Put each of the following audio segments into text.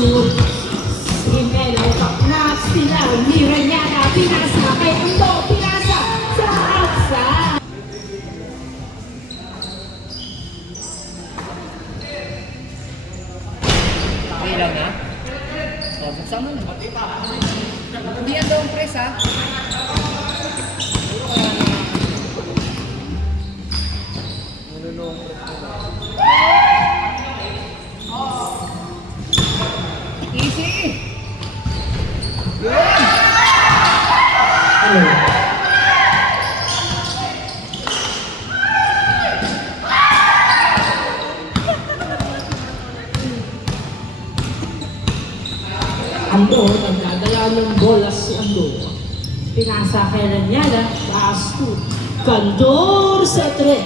to Jimeno. Next sila, Miranyana, pinasa kay Ando, pinasa sa outside. Okay lang na? O, buksan mo na. Hindi yan daw ang press ha. Easy! Yun! Ando, nagdadala ng bola si Ando. Pinasa kay Ranyada, pass to Cantor sa 3.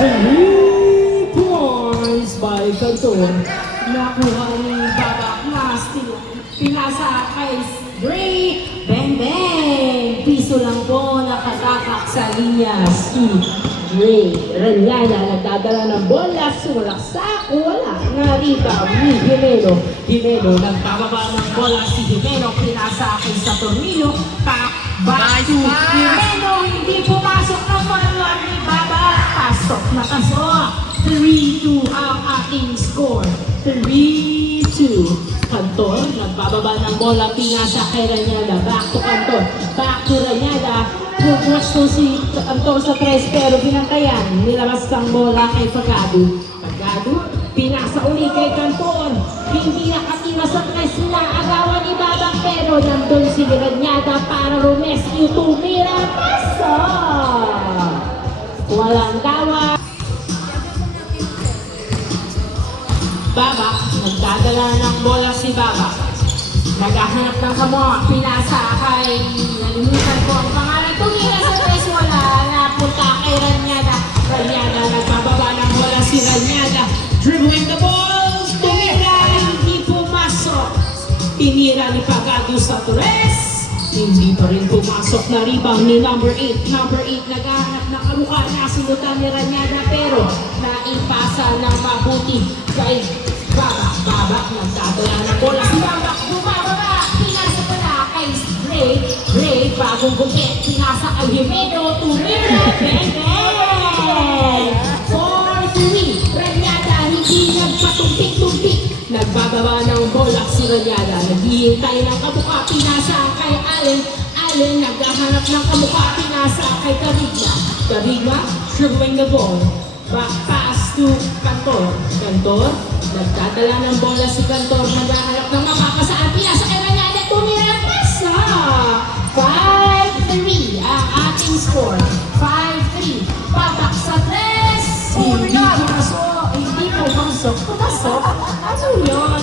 3 points by Cantor. Nakuha ni Babak na steal. Pinasa kay Dre. Bang bang! Piso lang po nakatakak sa linya si Dre. Ranyada nagdadala ng bola, sumalaksak, wala na rebound ni Jimeno. Jimeno nagpababa ng bola si Jimeno, pinasa kay sa tornilyo, back to Jimeno, hindi pumasok ng bola ni Baba, pasok na pasok. 3-2 ang ating score. 3-2. Cantor, nagbababa ng bola, pinasa kay Ranyada, back to Cantor, back to Ranyada. Pupwesto si Cantor sa 3 pero binantayan, nilabas ang bola kay Pagado. Pagado, pinasa uli kay Cantor, hindi nakatira sa 3 na agawan ni Babak pero nandun si Ranyada para rumescue, tumira, pasa! Walang gawa. Babak, nagdadala ng bola si Babak. Naghahanap ng kamot, pinasa kay, nalimutan ko ang pangalan, tumira sa 3, wala, napunta kay Ranyada. Ranyada, nagbababa ng bola si Ranyada. Dribbling the ball, tumira, hindi pumasok. Tinira ni Pagado sa 3. Hindi pa rin pumasok na rebound ni number 8. Number 8 naghahanap ng kamukha, nasimutan ni Ranyada pero naipasa ng mabuti kay Babak. Babak, nagdadala ng bola si Babak, bumababa, pinasa pa na kay Dre. Dre, bagong gupit, pinasa kay Jimeno, tumira, bang bang! 4-3, Ranyada, hindi nagpatumpik-tumpik. Nagbababa ng bola si Ranyada, naghihintay ng kamukha, pinasa kay Allen. Allen, naghahanap ng kamukha, pinasa kay Carigma. Carigma, dribbling the ball. Back pass to Cantor. Cantor, nagdadala ng bola si Cantor, naghahanap ng mapapasaan, pinasa kay Ranyada, tumira, pasa! 5-3 ang ating score. 5-3. Babak sa 3. Hindi pumasok. Hindi pumasok. Pumasok? Ano yun?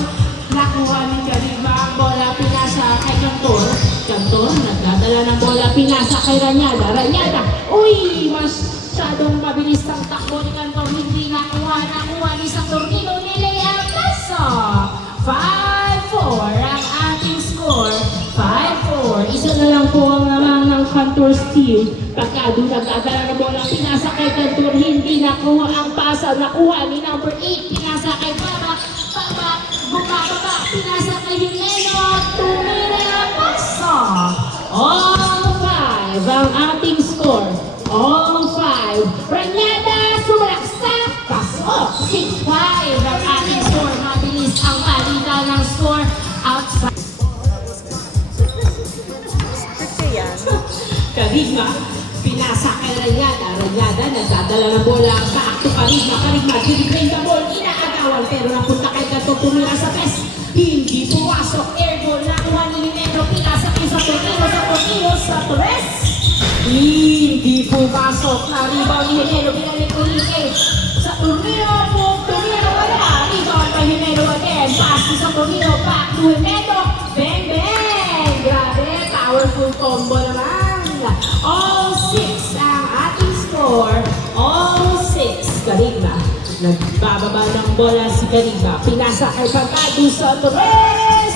Nakuha ni Carigma ang bola, pinasa kay Cantor. Cantor, nagdadala ng bola, pinasa kay Ranyada. Ranyada, uy! Masyadong mabilis ang takbo ni Cantor. Hindi nakuha ni sa tornilyo ni Lea Pasa. 5-4 ang ating score. 5-4. Isa na lang po ang naman ng Cantor's team. Pagkado nagdadala ng bola, pinasa kay Cantor, hindi nakuha ang pasa. Nakuha ni number 8, pinasa kay Babak. Babak, bumababa, pinasa kay Jimeno, tumira, pasa. All 5 ang ating score. All 5. Ranyada, sumalaksak, pasok. 6-5 ang ating score. Mabilis ang palitan ng score outside. Carigma, pinasa kay Ranyada. Ranyada, nagdadala ng bola sa akto Carigma. Carigma, dinibring the ball, inaagawan pero napunta kay Cantor, tumira sa pes. Hindi pumasok, airball, nakuha ni Jimeno, pinasa kay sa tornilyo, sa Torres. Hindi pumasok na rebound ni Jimeno, binalik ulit sa tornilyo, tumira, wala. Rebound kay Jimeno again, pass sa tornilyo, back to Jimeno, bang bang! Grabe, powerful combo naman. All 6 ang ating score. All 6. Carigma. Nagbababa ng bola si Carigma. Pinasa kay Pagado sa Torres.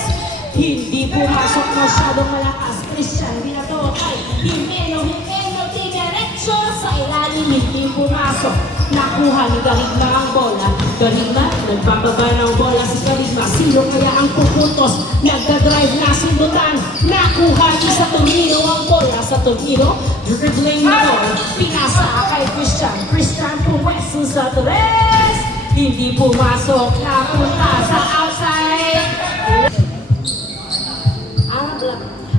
Hindi pumasok, masyadong malakas. Christian, binato kay Jimeno. Jimeno, diretso sa ilalim. Hindi pumasok. Nakuha ni Carigma ang bola. Carigma, nagbababa ng bola si Carigma. kamuka. Sino kaya ang pupuntos? Nagdadrive na sundutan. Nakuha ni sa Torino ang bola sa Torino. Dribbling mo, pinasa kay Christian. Christian puwesto sa tres. Hindi pumasok, napunta sa outside.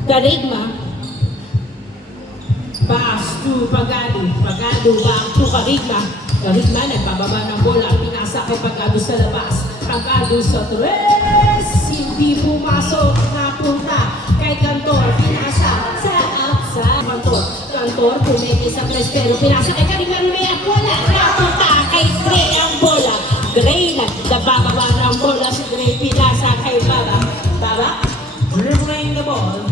Darigma. Pass to Pagado. Pagado back to Carigma. Carigma nagbababa ng bola. Pinasa kay Pagado sa labas. Pagado sa tres. Hindi pumasok. Napunta kay Cantor. Pinasa sa outside. Cantor pumeke sa tres. Pero pinasa kay Carigma. May ang bola. Napunta kay Gray ang bola. Gray nagbababa ng bola. Si Gray pinasa kay Baba. Baba dribbling the ball.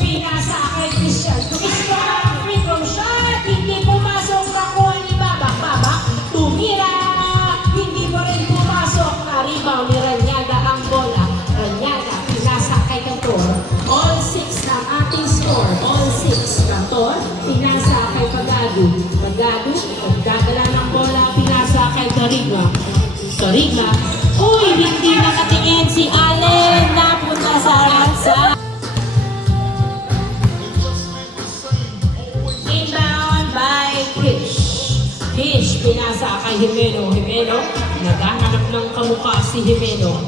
Pinasa kay Christian. Christian, free throw shot. Hindi pumasok, nakuha ni Baba. Baba, tumira. Hindi pa rin pumasok. Na-rebound ni Ranyada ang bola. Ranyada, pinasa kay Cantor. All 6 ng ating score. All 6. Cantor, pinasa kay Pagado. Pagado, nagdadala ng bola. Pinasa kay Carigma. Carigma, uy, hindi nakatingin si Allen. Napunta sa ransa. Inbound by Kish. Kish, pinasa kay Jimeno. Jimeno, naghahanap ng kamukha si Jimeno.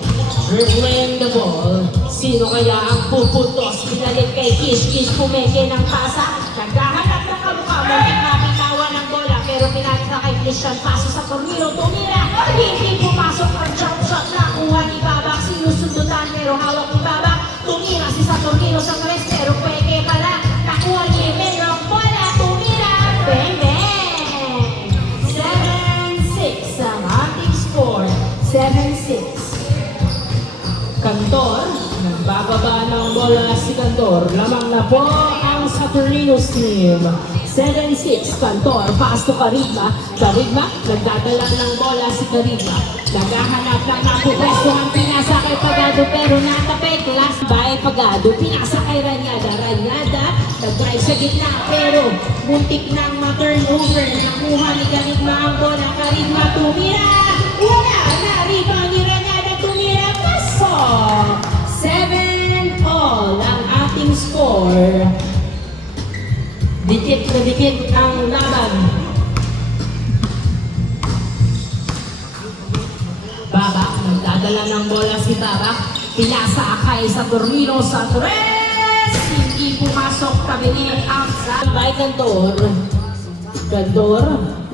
Dribbling the ball. Sino kaya ang puputos? Pinalit kay Kish. Kish pumeke ng pasa. Naghahanap ng kamukha. Muntik na bitawan ng bola. Pero pinasa kay Christian. Paso sa Tornilo. Tumira. Hindi pumasok ang jump shot. Nakuha ni Babak. Sinusundutan pero hawak ni Babak. Tumira si Saturnino sa tres. Pero peke pala. Nakuha ni Jimeno ang bola. Tumira. Bang bang. 7-6 ang ating score. 7-6. Cantor, nagbababa ng bola si Cantor. Lamang na po ang Saturnino's team. 7-6, Cantor, pass to Carigma. Carigma, nagdadala ng bola si Carigma. Naghahanap ng napupwesto ang pinasa kay Pagado pero natapik. Last by Pagado, pinasa kay Ranyada. Ranyada, nag-drive sa gitna pero muntik nang ma-turnover. Nakuha ni Carigma ang bola. Carigma tumira. Wala na, rebound ni Ranyada tumira. Pasok! 7-all ang ating score. Dikit na dikit ang laban. Babak, nagdadala ng bola si Babak. Pinasa kay sa Tornilo sa tres. Hindi pumasok, tabi ni outside by Cantor. Cantor,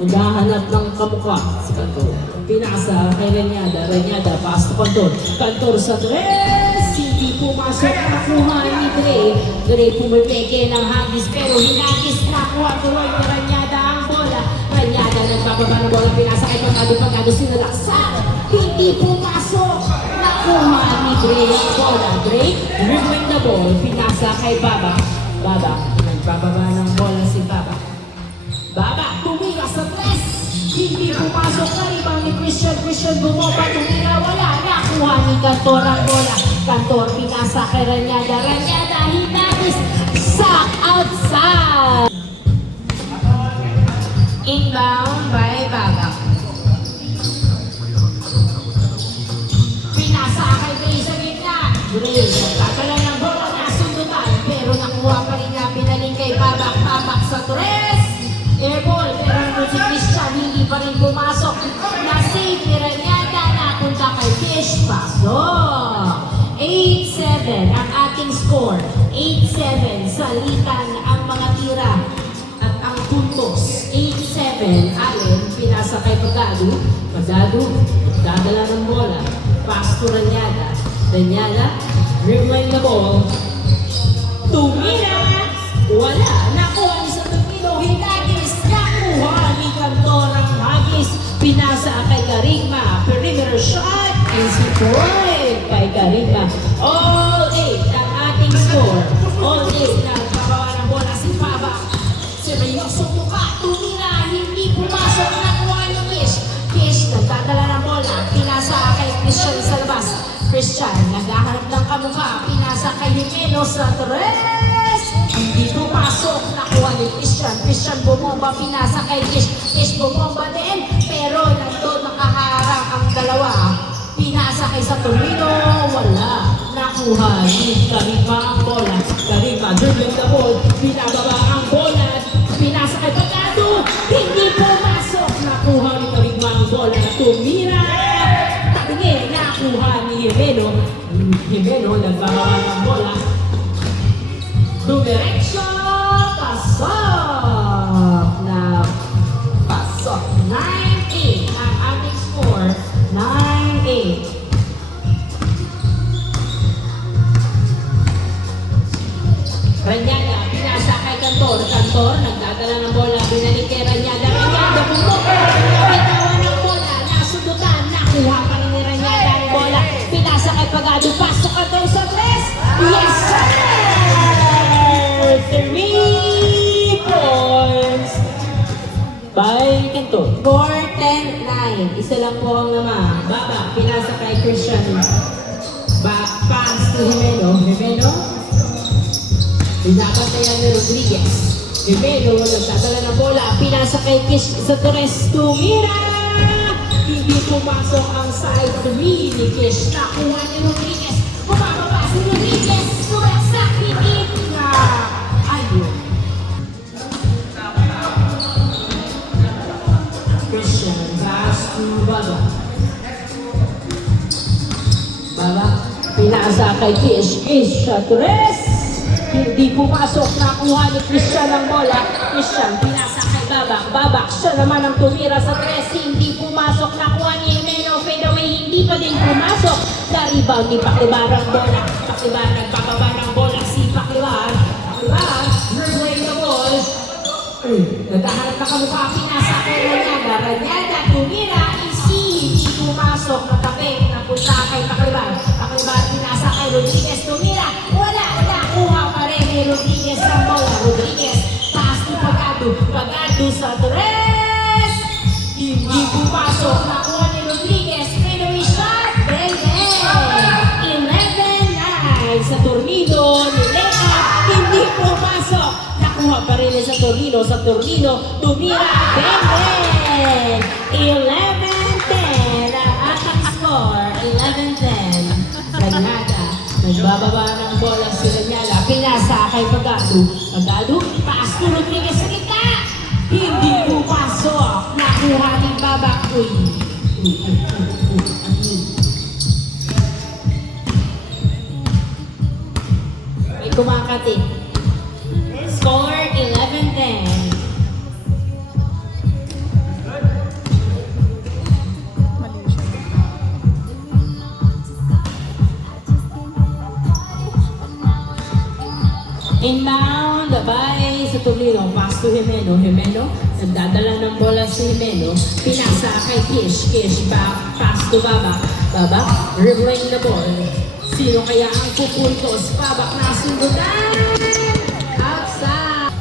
naghahanap ng kamukha si Cantor. Pinasa kay Ranyada. Ranyada, pass to Cantor. Cantor sa tres. Hindi pumasok, nakuha ni Gray. Gray pumipeke ng hagis pero hinagis nakuha tuloy ni Ranyada ang bola. Ranyada nagbababa ng bola. Pinasa kay Pagado. Pagado sinalaksak. Hindi pumasok. Nakuha ni Gray ang bola. Gray, dribbling the ball. Pinasa kay Baba. Baba, nagbababa ng bola si Baba. Baba, tumira sa tres. Hindi pumasok na rebound ni Christian. Christian bumaba, tumira, wala. Nakuha ni Cantor ang bola. Cantor, pinasa kay Ranyada. Ranyada, hinagis. Sack outside. Inbound by Baba. Pinasa kay Gray sa gitna. Gray, nagkakala ng bola na sundutan. Pero nakuha pa rin na pinaling kay Babak. Babak sa tres. Airball, pero nung si Christian hindi pa rin pumasok. Na-save ni Ranyada. Napunta kay Kish. Pasok. 8-7 ang ating score. 8-7. Salitan ang mga tira at ang puntos. 8-7. Allen, pinasa kay Pagado. Pagado, dadala ng bola. Pass to Ranyada. Ranyada, dribbling the ball. Tumira. Wala. Nakuha ni sa Tornilo. Hinagis. Nakuha ni Cantor ang hagis. Pinasa kay Carigma. Perimeter shot. Easy point kay Carigma. All 8 ang ating score. All 8 na nagbabawa ng bola si Baba. Seryoso mukha. Tumira. Hindi pumasok. Nakuha ni Kish. Kish, nagdadala ng bola. Pinasa kay Christian sa labas. Christian, naghahanap ng kamukha. Pinasa kay Jimeno sa tres. Hindi pumasok. Nakuha ni Christian. Christian bumomba. Pinasa kay Kish. Kish bumomba din. Pero nandun nakaharang ang dalawa. Pinasa Pinasakay sa Torino, wala. Nakuha ni Karima ang bola. Karima, dribbling the ball. Pinababa ang bola. Pinasakay Pagado. Hindi pumasok. Nakuha ni Karima ang bola. Tumira. Tabingin, nakuha ni Jimeno. Jimeno, nagbababa ng bola. Dumiretso. Pasok. Na pasok. 9-8 ang ating score. 9-8. Ranyada, pinasa kay Kantor. Kantor, nagdadala ng bola. Binalik kay Ranyada. Ranyada, bumuko. Bitawan ng bola. Nasudutan. Nakuha pa rin ni Ranyada ang bola. Pinasa kay Pagado. Pasok ka daw sa tres. Yes, sir! 3 points by Kantor. 4-10-9. Isa lang po ang naman. Baba, pinasa kay Christian. Pass to Jimeno. Jimeno. Pinapatayan ni Rodriguez. Jimeno, nagdadala ng bola. Pinasa kay Kish sa Torres. Tumira! Hindi pumasok ang side 3 ni Kish. Nakuha ni Rodriguez. Bumababa si Rodriguez. Sumaksak ni Ika. Ayun. Christian, pass to Baba. Baba, pinasa kay Kish. Kish sa Torres. Hindi pumasok, nakuha ni Christian ang bola. Christian, pinasa kay Babak. Babak, siya naman ang tumira sa tres. Hindi pumasok, nakuha ni Jimeno. Fade away, hindi pa din pumasok. Na-rebound ni Paklibar ang bola. Paklibar, nagpapaba ng bola. Si Paklibar. Paklibar, dribbling the ball. Nagkaharap na kamukha, pinasa kay Ranyada. Ranyada, tumira. Easy, hindi pumasok. Nakapeng, napunta kay Paklibar. Paklibar, pinasa kay Rodriguez. Tumira. Wala, nakuha pa rin ni Rodriguez ang bola. Rodriguez, pass to Pagado. Pagado sa tres. Hindi pumasok. Nakuha ni Rodriguez. Fadeaway shot. Brendan. 11-9 sa Tornino. Nileka. Hindi pumasok. Nakuha pa rin sa Tornino. Sa Tornino. Tumira. Brendan. 11-10 ang ating score. 11-10. Ranyada. Nagbababa ng bola si Ranyada. Pinasa kay Pagado. Pagado. Pass to Rodriguez sa gitna. Hindi pupasok. Nakuha ni Babak. Uy. May kumakati. Score 11-10. Inbound by sa Tornino. Pass to Jimeno. Jimeno. Nagdadala ng bola si Jimeno. Pinasa kay Kish. Kish back. Pass to Babak. Babak. Dribbling the ball. Sino kaya ang pupuntos? Babak na sundutan. Outside.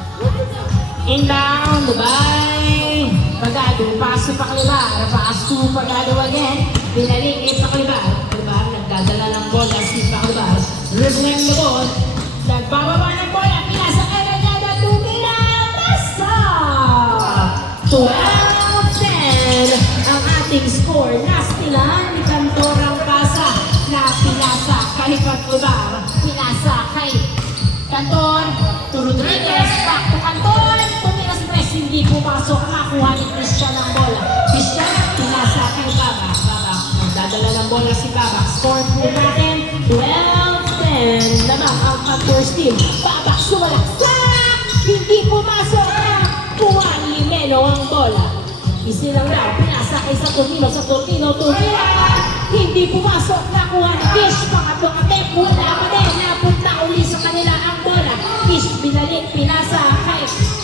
Inbound by Pagado. Pass to Paklibar. Pass to Pagado again. Pinalik kay Paklibar. Paklibar. Nagdadala ng bola si Paklibar. Dribbling the ball. Nagbababa ng bola, pinasa kay Ranyada, tumira, pasok! 12-10 ang ating score. Nastilan ni Kantor ang pasa na pinasa kay Paklibar. Pinasa kay Kantor, to Rodriguez, back to Kantor, tumira sa press, hindi pumasok, nakuha ni Christian ang bola. Christian, pinasa kay Babak. Babak, nagdadala ng bola si Babak. Score po natin, 12-10 naman ang Kantor's team. Babak sumalaksak! Hindi pumasok na kuha ni Jimeno ang bola. Isilang daw, pinasa kay sa Tornino. Sa Tornino, tumira! Hindi pumasok na kuha ni Kish. Pangatlong attempt, wala pa din. Napunta uli sa kanila ang bola. Kish, binalik, pinasa kay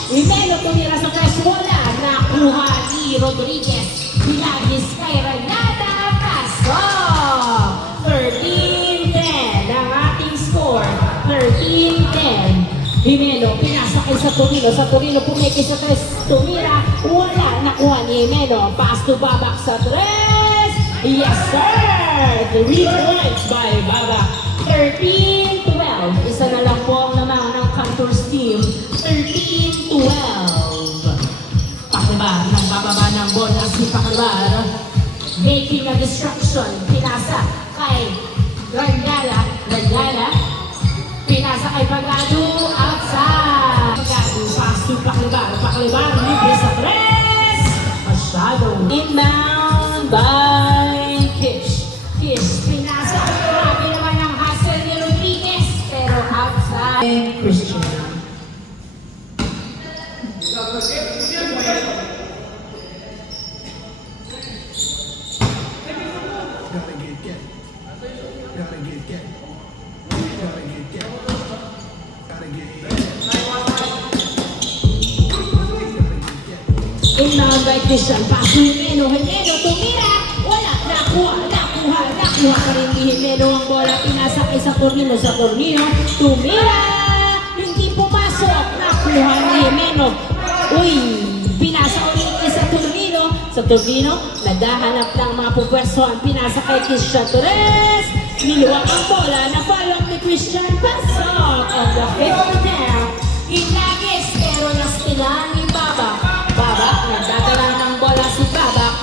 Jimeno. Tumira sa press, wala. Nakuha ni Rodriguez. Binagis kay Ranyada. Pasok! 13-10 ang ating score. 13-10. Jimeno, pinasa kay sa Tornino. Sa Tornino, pumiki sa tres. Tumira, wala. Nakuha ni Jimeno. Pass to Babak sa tres. Yes, sir! 3 points by Babak. 13-12. Isa na lang po ang naman ng Kantor's team. 13-12. Paklibar, nagbababa ng bola si Paklibar. Making a destruction. Pinasa kay Ranyala, pinasa kay Pagado, outside. Pagado, pass to Paklibar, libre sa press. Masyado. Inbound by Kish, pinasa. Grabe naman ang hustle ni Rodriguez, pero outside. Christian. Gotta get. Gotta get. Inbound by Christian, pass to Jimeno, tumira, wala, nakuha pa rin ni Jimeno ang bola, pinasa kay Saturnino, tumira, hindi pumasok, nakuha ni Jimeno, uy, pinasa ulit kay Saturnino, naghahanap ng mga pupwersohan, pinasa kay Christian Torres, niluwag ang bola, na-follow ni Christian, pasok, on the 5th down, Inagis, pero nastilan ni Baba, nagdadala ng bola si Baba,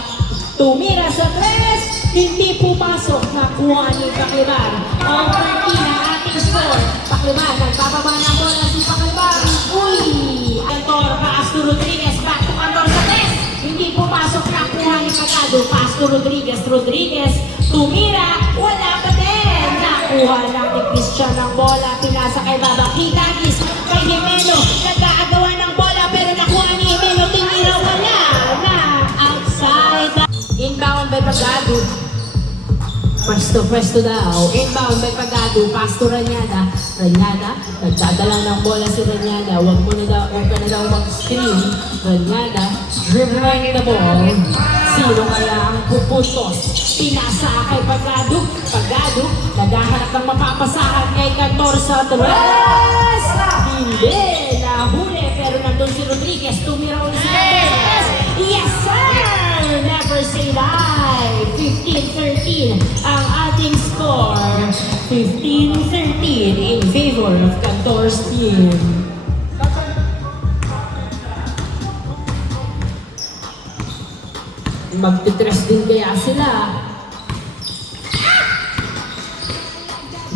tumira sa tres, hindi pumasok, nakuha ni Paklibar. All 13 ang ating score. Paklibar, nagbababa ng bola si Paklibar. Uy! Cantor, pass to Rodriguez, back to Cantor sa tres, hindi pumasok, nakuha ni Pagado. Pass to Rodriguez, tumira, wala pa din. Nakuha lang ni Christian ng bola, pinasa kay Baba. Kitagis, kay Jimeno, nag-aagawa ng bola, pero nakuha ni Jimeno, tinira, wala na. Outside. Inbound by Pagado. Pwesto daw. Inbound by Pagado. Pass to Ranyada, nagdadala ng bola si Ranyada. Huwag ka na daw mag-screen. Ranyada, dribbling the ball. Sino kaya ang puputos? Pinasa kay Pagado. Naghahanap ng mapapasahan kay Cantor sa tres. Hindi, nahuli. Pero nandun si Rodriguez. Tumira ulit si Rodriguez. Yes, sir! Never say die. 15-13 ang ating score. 15-13 in favor of Cantor's team. Magtitres din kaya sila.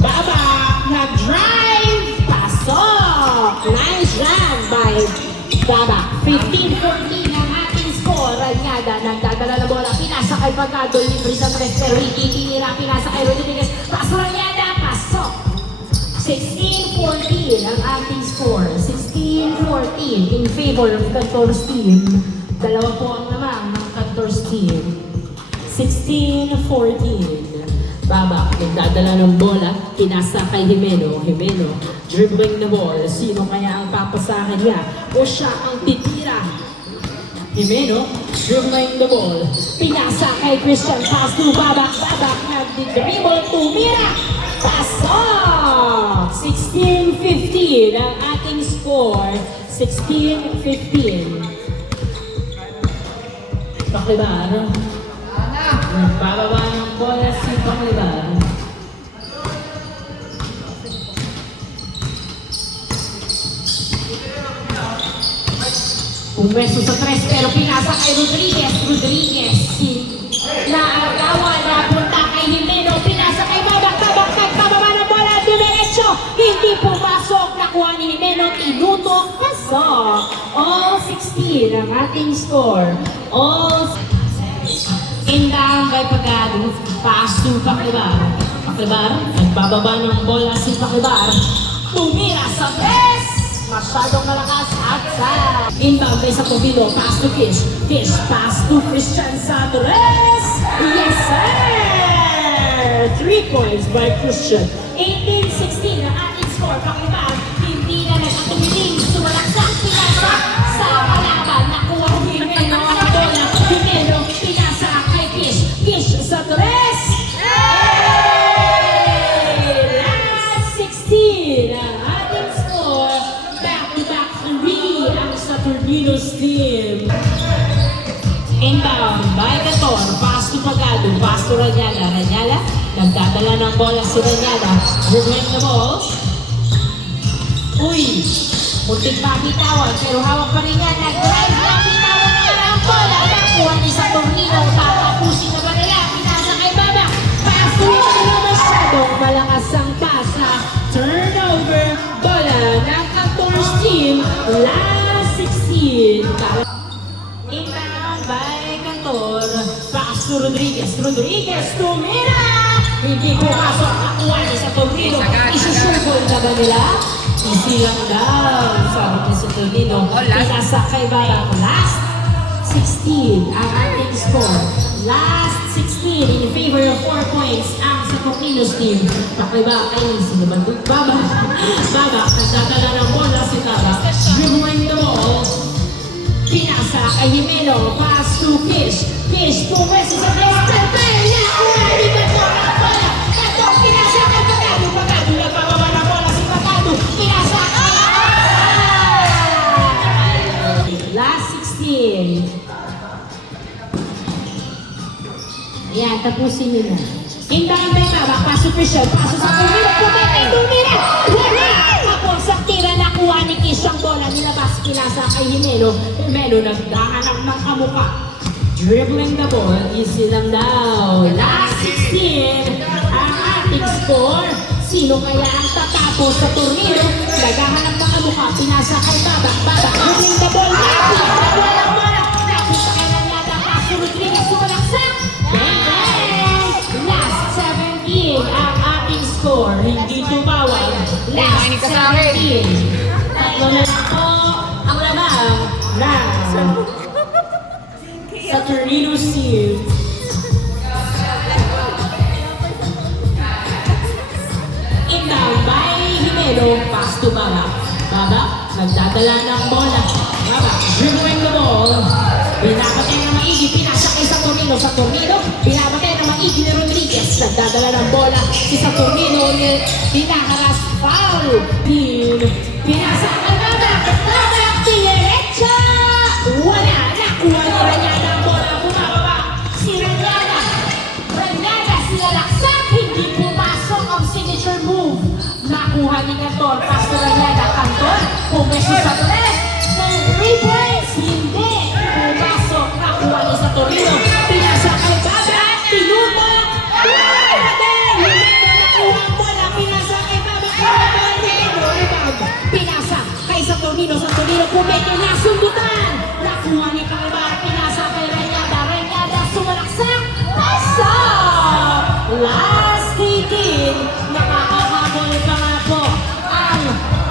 Baba, nag-drive, pasok. Nice run by Baba. 15-14 ang ating score. Ranyada, nagdadala na bola. Pinasa kay Pagado, libre sa tres, pero ikikinira. Pinasa kay Rodriguez. Paso Ranyada, pasok. 16-14 ang ating score. 16-14 in favor of Cantor's team. Dalawa po ang lamang ng Cantor's team. 16-14. Baba, nagdadala ng bola, pinasa kay Jimeno, dribbling the ball, sino kaya ang papasahan niya? O siya ang titira? Jimeno, dribbling the ball, pinasa kay Christian, pass to Baba, nag-dribble, tumira, pasok! 16-15 ang ating score, 16-15. Paklibar. Nagbababa ng bola si Paklibar. Pumeso sa tres pero pinasa kay Rodriguez. Naagawa na punta kay Jimeno. Pinasa kay Babak. Nagbababa ng bola. Dumiretso. Hindi pumasok. Nakuha ni Jimeno. Tinutok. Pasok. All 16 ang ating score. All inbound by Pagado, pass to Paklibar. Nagbababa ng bola si Paklibar. Tumira sa tres! Masyadong malakas outside. Inbound by Saturnino, pass to Kish, pass to Christian sa tres! Yes, sir! 3 points by Christian. 18-16 ang ating score. Paklibar, hindi na nagkatumiling. Sumalaksak, pinasa sa kalaban. Nakuha ni Jimeno ang bola. Jimeno, pinasa kay Kish sa tres. Last 16 ang ating score. Back-to-back 3 ang Saturnino's team. Inbound by Cantor, pass to Pagado, pass to Ranyala, nagdadala ng bola si Ranyala, dribbling the ball. Uy, muntik pa bitawan, pero hawak pa rin yan, nag-drive na bitawan na ang bola, nakuha ni Saturnino, tatapusin na ba nila, pinasa kay Baba, pass to Jimeno, masyadong Last 16. Inbound by Cantor. Pass to Rodriguez. Rodriguez tumira! Hindi ko pasok. Nakuha niya sa Tornino. Isusugol na ba nila? Easy lang daw. Sabi niya sa Tornino. Pinasakay ba? Last 16 ang ating score. Last 16 in favor of 4 points ang sa Tornino's team. Pakibakay, sino ba ito? Baba. Baba, nagdadala ng bola si Baba. Dribbling the ball. Pinasa kay Jimeno. Pass to Fish. Fish, pumwesto sa distance. Kaya uwali ba ito ng bola? Ito, pinasa kay Pagado. Pagado, nagpababa ng bola si Pagado. Pinasa kay Last 16. Ayan, tapusin nyo na. Inbound by Baba, paso Christian, paso sa Tumira, pumitay Tumira! Wala! Ako sa tira nakuha ni Kish ang bola, nilabas pinasa kay Jimeno. Jimeno nagdahanap ng kamuka. Dribbling the ball, easy lang daw. Last 16, ang ating score. Sino kaya ang tatapos sa turniro? Naghahanap ng kamuka, pinasa kay Baba. Baba, dribbling the ball, nakuha ang bola. Nakuha kay Lanyata, paso Rodriguez, sumalaksak. Last 17 ang ating score. Hindi tumawag. Last 17. Tatlo na lang po ang lamang na sa Tornino's team. Inbound by Jimeno. Pass to Baba. Baba, nagdadala ng bola. Baba, dribbling the ball. Pinapatay na maigi, pinasakay sa Tornino. Sa Tornino, pinapatay na maigi ni Rodriguez. Nagdadala ng bola si sa Tornino ni pinakaras foul. Pinasakay Baba. Baba, diretsa. Wala, nakuha ni Ranyada ang bola. Bumababa si Ranyada. Ranyada sinalaksak. Hindi pumasok ang signature move. Nakuha ni Cantor. Pass to Ranyada. Cantor, pumeso sa left. 3 points. Hindi. Pumasok, nakuha niya sa Torino. Pinasa kay Baba, tinutok. Nakuha ang bola, pinasa kay Baba. Rebound. Pinasa kay sa Torino. Sa Torino, pumeke na sundutan. Nakuha ni Baba, pinasa kay Ranyada. Ranyada, sumalaksak. Pasa! Last 18. Nakakahabol pa nga po ang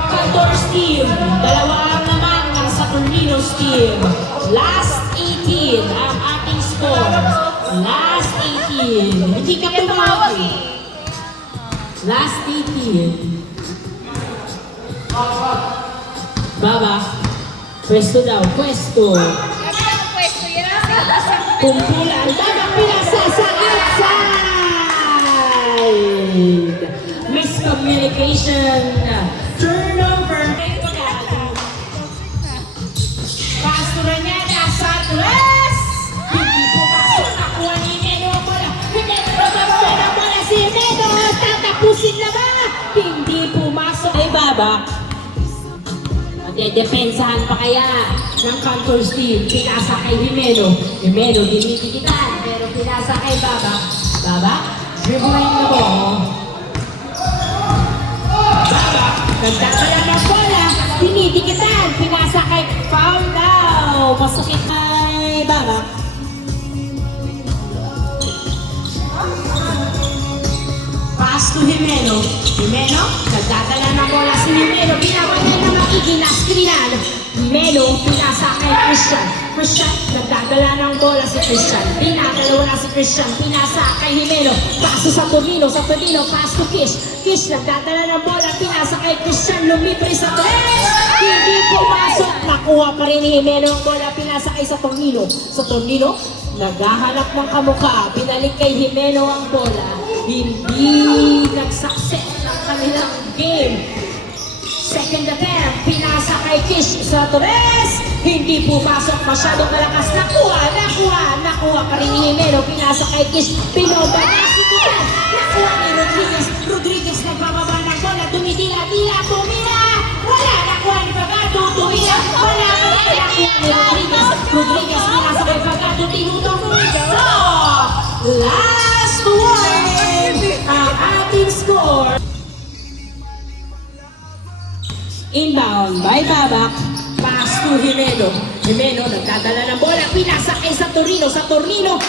Cantor's team. Dalawa ang naman ng sa Tornino's team. Last 18 ang ating score. Last 18. Hindi ka tumawag eh. Last 18. Baba. Pwesto daw. Pwesto. Kumpulan. Baba pinasa sa outside. Miscommunication. Turnover. Pasto Ranyada sa tres. Hindi pumasok. Nakuha ni Jimeno ang bola. Hindi pumasok ang bola si Jimeno. Tatapusin na ba? Hindi pumasok. Ay Baba. Depensahan pa kaya ng Cantor's team. Pinasa kay Jimeno. Jimeno dinitikitan. Pero pinasa kay Baba. Baba, dribbling the ball. Baba, nagdadala ng bola. Dinitikitan. Pinasa kay foul daw. Masakit kay Baba. Pass to Jimeno. Jimeno, nagdadala ng bola si Jimeno. Binabagay na maigi na screenan. Melo, pinasa kay Christian. Christian, nagdadala ng bola si Christian. Pinadalawa na si Christian. Pinasa kay Jimeno. Paso sa Tornino. Sa Tornino, pass to Kish. Kish, nagdadala ng bola. Pinasa kay Christian. Lumibre sa tres. Hindi pumasok. Nakuha pa rin ni Jimeno ang bola. Pinasa kay sa Tornino. Sa Tornino, naghahanap ng kamukha. Pinalik kay Jimeno ang bola. Hindi nag-success ang kanilang game. Second attempt, pinasa kay Kish sa Torres. Hindi pumasok, masyadong malakas. Nakuha pa rin ni Jimeno. Pinasa kay Kish, pinobra na si Titan. Nakuha ni Rodriguez. Rodriguez nagbababa ng bola. Tumidila-dila, tumira. Wala, nakuha ni Pagado. Tumira, wala. Nakuha ni Rodriguez. Rodriguez, pinasa kay Pagado. Tinutong puso. Last one. Ang ating score. Inbound by Babak. Pass to Jimeno. Jimeno, nagdadala ng bola. Pinasa kay Saturnino. Saturnino,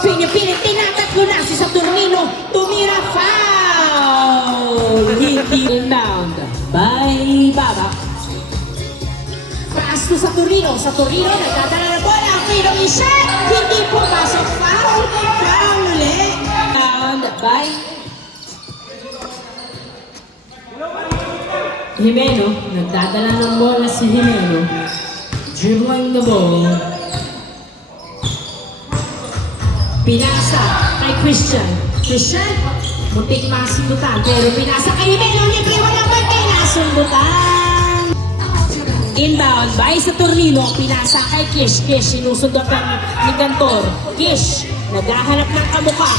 pinipilit, tinatatlo na si Saturnino. Tumira, foul! Hindi inbound by Babak. Pass to Saturnino. Saturnino, nagdadala ng bola. Freedom is shot. Hindi pumasok. Foul. Foul ulit. Inbound by Jimeno. Nagdadala ng bola si Jimeno. Dribbling the ball. Pinasa kay Christian. Christian, muntik masindutan. Pero pinasa kay Jimeno. Libre, walang bantay. Nasundutan. Inbound by Saturnino. Pinasa kay Kish. Kish, sinusundutan ni Cantor. Kish, naghahanap ng kamuka.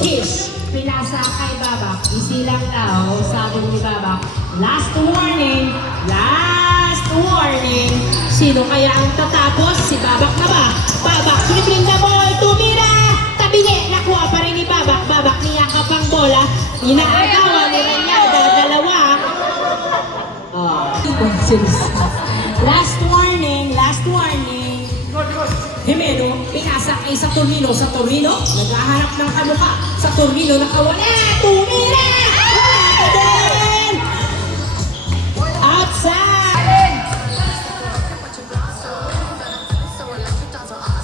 Kish, pinasa kay Babak. Isilang daw, sabi ni Babak. Last warning. Last warning. Sino kaya ang tatapos? Si Babak na ba? Babak, dribbling the ball. Tumira. Tabingi. Nakuha pa rin ni Babak. Babak niyakap ang bola. Inaagawan ni Renyada. Dalawa. Last warning. Last warning. Jimeno, pinasa kay Saturnino. Saturnino, naghahanap ng kamuka. Saturnino, nakawala. Tumira! Wala din! Outside!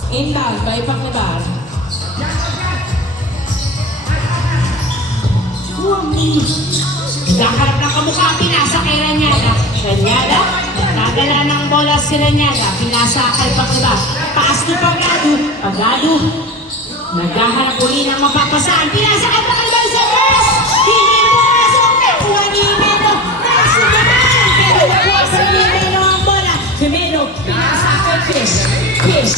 Inbound by Pacnibar. Naghahanap ng kamuka. Pinasa kay Renyada. Renyada, nagdadala ng bola si Renyada. Pinasa kay Pacnibar. Pass to Pagado. Pagado, naghahanap uli ng mapapasaan. Pinasa kay Pacnibar sa first. Hindi pumasok. Nakuha ni Jimeno. Nasundaman. Pero nakuha sa Jimeno ang bola. Jimeno, pinasa kay Kish. Kish,